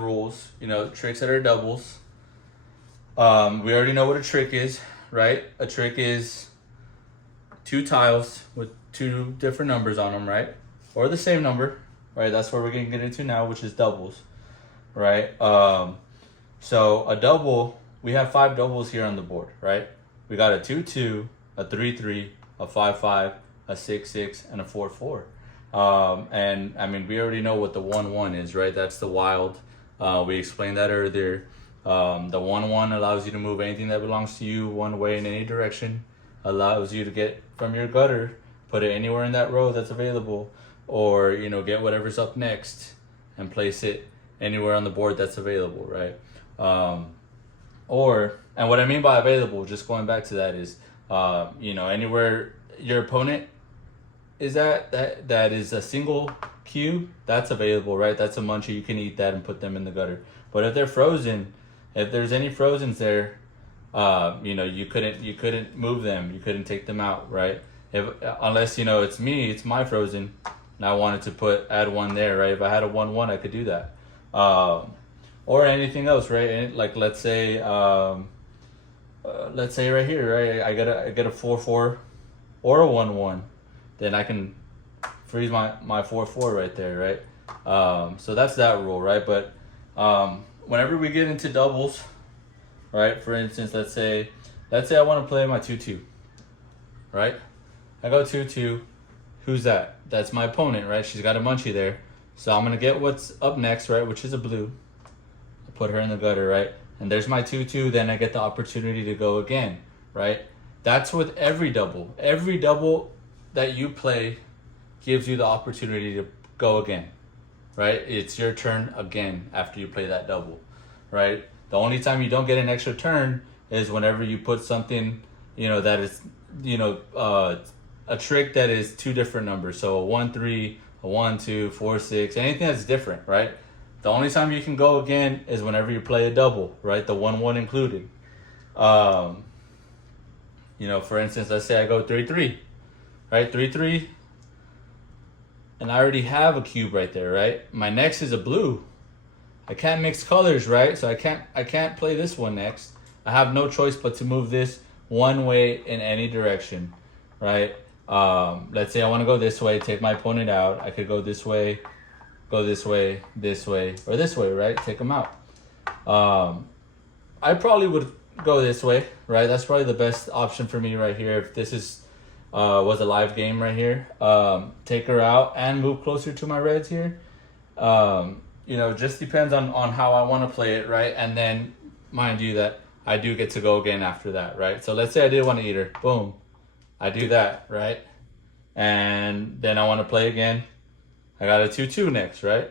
rules, tricks that are doubles. We already know what a trick is, right? A trick is two tiles with two different numbers on them, right? Or the same number, right? That's what we're going to get into now, which is doubles, right? So a double, we have 5 doubles here on the board, right? We got a 2-2, a 3-3, a 5-5, a 6-6, and a 4-4. And I mean, we already know what the 1-1 is, right? That's the wild. We explained that earlier. The 1-1 allows you to move anything that belongs to you one way in any direction. Allows you to get from your gutter, put it anywhere in that row that's available, or get whatever's up next and place it anywhere on the board that's available, right? And what I mean by available, just going back to that, is anywhere your opponent is at that is a single cube, that's available, right? That's a muncher. You can eat that and put them in the gutter. But if they're frozen, if there's any frozens there, you couldn't move them. You couldn't take them out, right? Unless it's my frozen, and I wanted to add one there, right? If I had a 1-1, I could do that, or anything else, right? And like let's say right here, right? I get a 4-4 or a 1-1, then I can freeze my 4-4 right there, right? So that's that rule, right? But whenever we get into doubles, right? For instance, let's say I want to play my 2-2, right? I go 2-2. Who's that? That's my opponent, right? She's got a munchie there. So I'm gonna get what's up next, right? Which is a blue. I put her in the gutter, right? And there's my 2-2. Then I get the opportunity to go again, right? That's with every double. Every double that you play gives you the opportunity to go again, right? It's your turn again after you play that double, right? The only time you don't get an extra turn is whenever you put something, that is, a trick that is 2 different numbers. So a 1-3, a 1-2, 4-6, anything that's different, right? The only time you can go again is whenever you play a double, right? The 1-1 included. For instance, let's say I go 3-3, right? 3-3, and I already have a cube right there, right? My next is a blue. I can't mix colors, right? So I can't play this one next. I have no choice but to move this one way in any direction, right? Let's say I want to go this way, take my opponent out. I could go this way, or this way, right? Take them out. I probably would go this way, right? That's probably the best option for me right here. If this was a live game right here, take her out and move closer to my reds here. Just depends on how I want to play it, right? And then mind you that I do get to go again after that, right? So let's say I did want to eat her. Boom. I do that, right? And then I want to play again. I got a 2-2 next, right?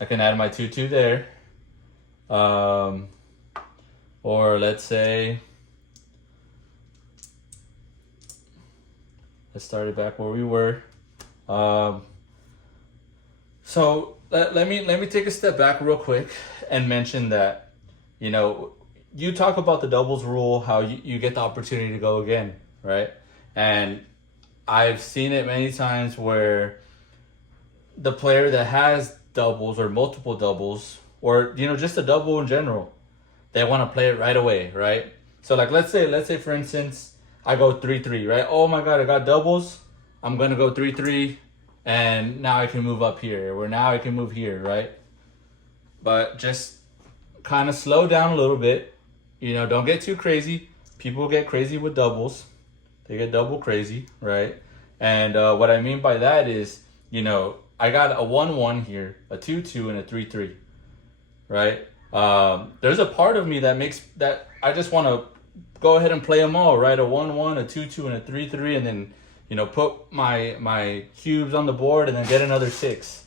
I can add my 2-2 there. Or let's say, let's start it back where we were. So let me take a step back real quick and mention that, you talk about the doubles rule, how you get the opportunity to go again, right? And I've seen it many times where the player that has doubles or multiple doubles, or just a double in general, they want to play it right away, right? So like let's say for instance I go 3-3, right? Oh my god, I got doubles. I'm gonna go 3-3, and now I can move up here, or now I can move here, right? But just kind of slow down a little bit. Don't get too crazy. People get crazy with doubles. They get double crazy, right? And what I mean by that is, I got a 1-1 here, a 2-2, and a 3-3, right? There's a part of me that I just want to go ahead and play them all, right? A 1-1, a 2-2, and a 3-3, and then put my cubes on the board and then get another 6,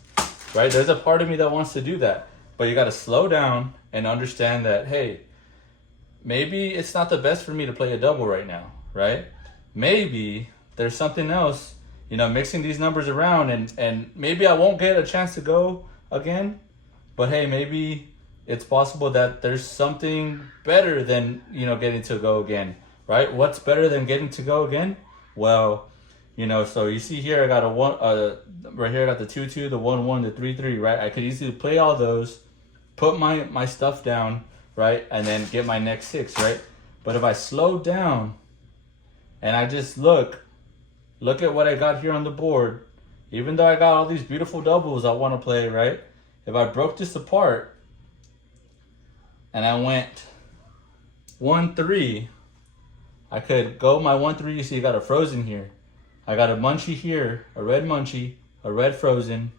right? There's a part of me that wants to do that, but you got to slow down and understand that, hey, maybe it's not the best for me to play a double right now, right? Maybe there's something else, mixing these numbers around, and maybe I won't get a chance to go again, but hey, maybe it's possible that there's something better than, getting to go again, right? What's better than getting to go again? Well, You know, so you see here I got a one right here I got the 2-2, the 1-1, the 3-3, right? I could easily play all those, put my stuff down, right? And then get my next 6, right? But if I slow down and I just look at what I got here on the board, even though I got all these beautiful doubles I want to play, right? If I broke this apart and I went 1-3, I could go my 1-3. You see, you got a frozen here. I got a munchie here, a red munchie, a red frozen,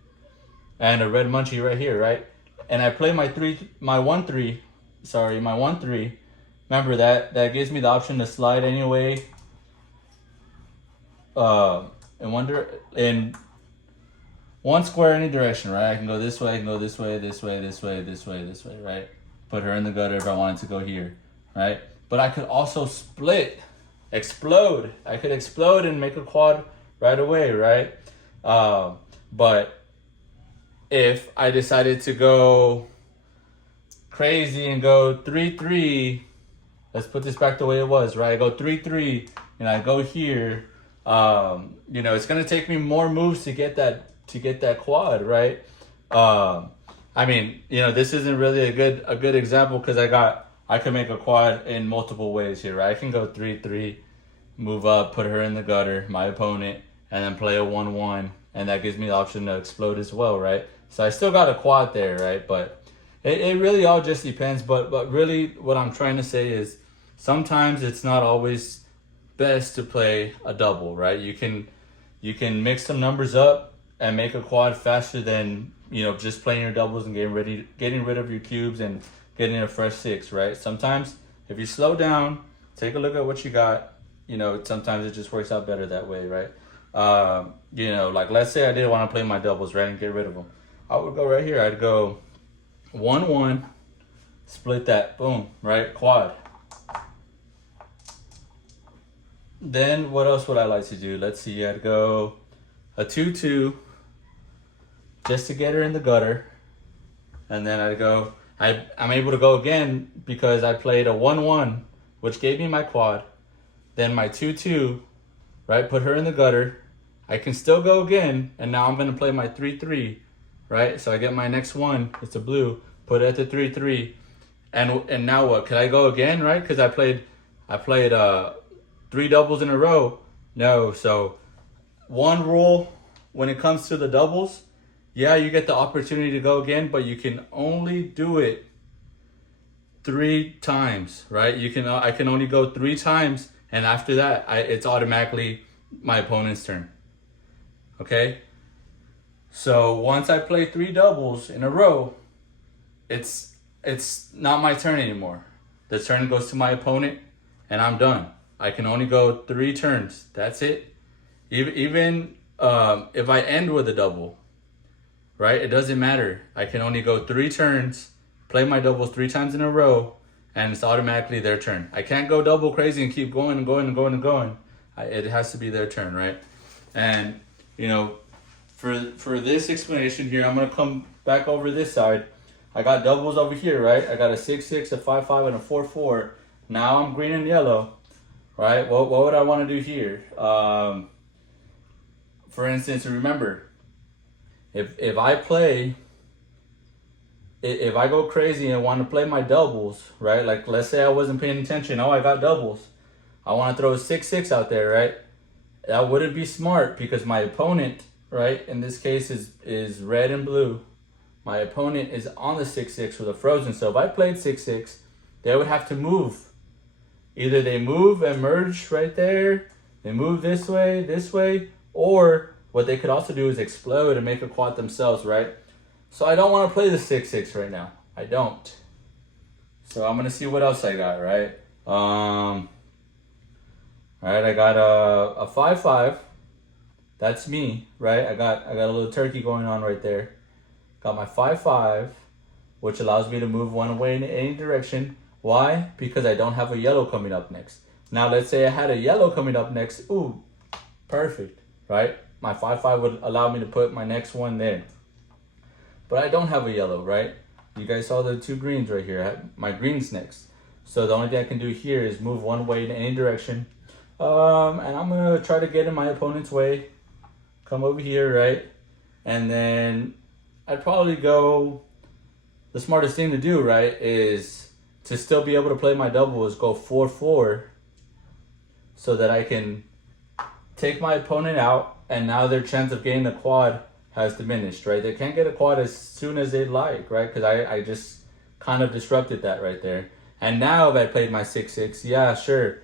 and a red munchie right here, right? And I play my 1-3. Sorry, my 1-3. Remember that gives me the option to slide anyway. In one square any direction, right? I can go this way, I can go this way, this way, this way, this way, this way, right? Put her in the gutter if I wanted to go here, right? But I could also explode. I could explode and make a quad right away, right? But if I decided to go crazy and go 3-3, let's put this back the way it was, right? I go 3-3 and I go here. You know, it's gonna take me more moves to get that quad, right? I mean, you know, this isn't really a good example because I can make a quad in multiple ways here, right? I can go 3-3, move up, put her in the gutter, my opponent, and then play a 1-1, and that gives me the option to explode as well, right? So I still got a quad there, right? But it really all just depends. But really, what I'm trying to say is sometimes it's not always best to play a double, right? You can mix some numbers up and make a quad faster than, you know, just playing your doubles and getting rid of your cubes and getting a fresh 6, right? Sometimes if you slow down, take a look at what you got, you know, sometimes it just works out better that way, right? You know, like let's say I did want to play my doubles, right, and get rid of them. I would go right here. I'd go 1-1, split that, boom, right, quad. Then what else would I like to do? Let's see, I'd go a 2-2 just to get her in the gutter. And then I'd go, I'm able to go again because I played a 1-1, which gave me my quad. Then my 2-2, right, put her in the gutter. I can still go again, and now I'm going to play my 3-3, right? So I get my next one, it's a blue, put it at the 3-3. And now what? Could I go again, right? Because I played 3 doubles in a row. No, so one rule when it comes to the doubles, yeah, you get the opportunity to go again, but you can only do it 3 times, right? I can only go 3 times, and after that, it's automatically my opponent's turn. Okay? So once I play 3 doubles in a row, it's not my turn anymore. The turn goes to my opponent, and I'm done. I can only go 3 turns. That's it. Even if I end with a double, right? It doesn't matter. I can only go 3 turns, play my doubles 3 times in a row, and it's automatically their turn. I can't go double crazy and keep going and going and going and going. It has to be their turn, right? And, you know, for this explanation here, I'm going to come back over this side. I got doubles over here, right? I got a 6-6, a 5-5, and a 4-4. Now I'm green and yellow, right? What would I want to do here? For instance, remember, if I go crazy and want to play my doubles, right? Like let's say I wasn't paying attention. Oh, I got doubles. I want to throw a 6-6 out there, right? That wouldn't be smart because my opponent, right, in this case is red and blue. My opponent is on the 6-6 with a frozen. So if I played 6-6, they would have to move. Either they move and merge right there, they move this way, or what they could also do is explode and make a quad themselves, right? So I don't want to play the 6-6 right now. I don't. So I'm going to see what else I got, right? All right, I got a 5-5. That's me, right? I got a little turkey going on right there. Got my 5-5, which allows me to move one way in any direction. Why? Because I don't have a yellow coming up next. Now, let's say I had a yellow coming up next. Ooh, perfect, right? My 5-5 would allow me to put my next one there. But I don't have a yellow, right? You guys saw the 2 greens right here. I have my green's next. So the only thing I can do here is move one way in any direction. And I'm gonna try to get in my opponent's way. Come over here, right? And then I'd probably go. The smartest thing to do, right, is to still be able to play my doubles. Go 4-4, so that I can take my opponent out, and now their chance of getting a quad has diminished, right? They can't get a quad as soon as they'd like, right? Because I just kind of disrupted that right there. And now if I played my 6-6, yeah, sure,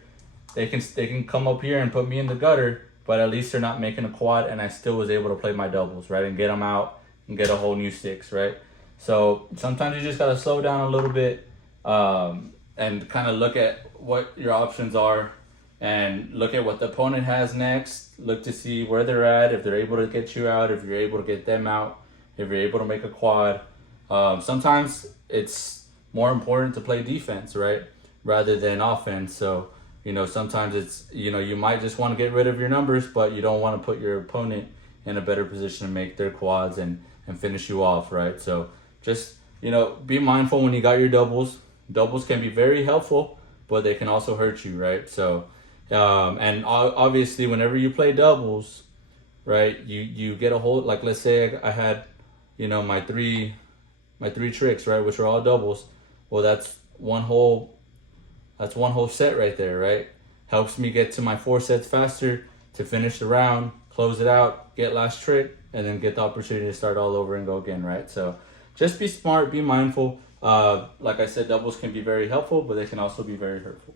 they can come up here and put me in the gutter, but at least they're not making a quad, and I still was able to play my doubles, right? And get them out and get a whole new 6, right? So sometimes you just gotta slow down a little bit, and kind of look at what your options are, and look at what the opponent has next. Look to see where they're at, if they're able to get you out, if you're able to get them out, if you're able to make a quad. Sometimes it's more important to play defense, right, rather than offense. So, sometimes it's, you might just want to get rid of your numbers, but you don't want to put your opponent in a better position to make their quads and finish you off, right? So just, be mindful when you got your doubles. Doubles can be very helpful, but they can also hurt you, right? So, and obviously whenever you play doubles, right, you get a whole, like, let's say I had, my three tricks, right, which are all doubles. Well, that's one whole set right there, right? Helps me get to my 4 sets faster to finish the round, close it out, get last trick, and then get the opportunity to start all over and go again, right? So just be smart, be mindful. Like I said, doubles can be very helpful, but they can also be very hurtful.